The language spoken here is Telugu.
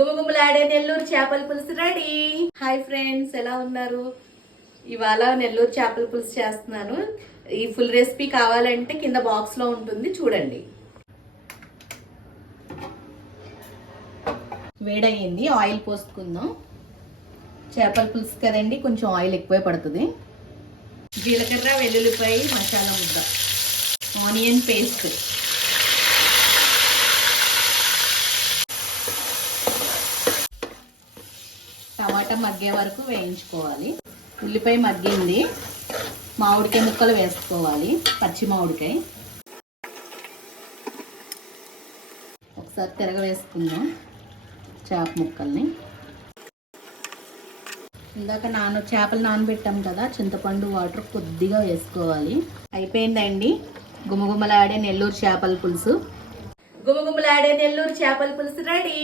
గుమగుమలాడే నెల్లూరు చేపల పులుసు రెడీ. హాయ్ ఫ్రెండ్స్, ఎలా ఉన్నారు? ఇవాళ నెల్లూరు చేపల పులుసు చేస్తున్నాను. ఈ ఫుల్ రెసిపీ కావాలంటే కింద బాక్స్ లో ఉంటుంది, చూడండి. వేడయ్యింది, ఆయిల్ పోసుకుందాం. చేపల పులుసు కదండి, కొంచెం ఆయిల్ ఎక్కువే పడుతుంది. జీలకర్ర, వెల్లుల్లిపాయ, మసాలా ముద్ద, ఆనియన్ పేస్ట్, టమాటా మగ్గే వరకు వేయించుకోవాలి. ఉల్లిపాయ మగ్గింది, మామిడికాయ ముక్కలు వేసుకోవాలి. పచ్చి మామిడికాయ ఒకసారి తిరగవేసుకుందాం. చేప ముక్కల్ని ఇందాక చేపలు నానబెట్టాం కదా, చింతపండు వాటర్ కొద్దిగా వేసుకోవాలి. అయిపోయిందండి గుమగుమలాడే నెల్లూరు చేపల పులుసు. గుమగుమలాడే నెల్లూరు చేపల పులుసు రెడీ.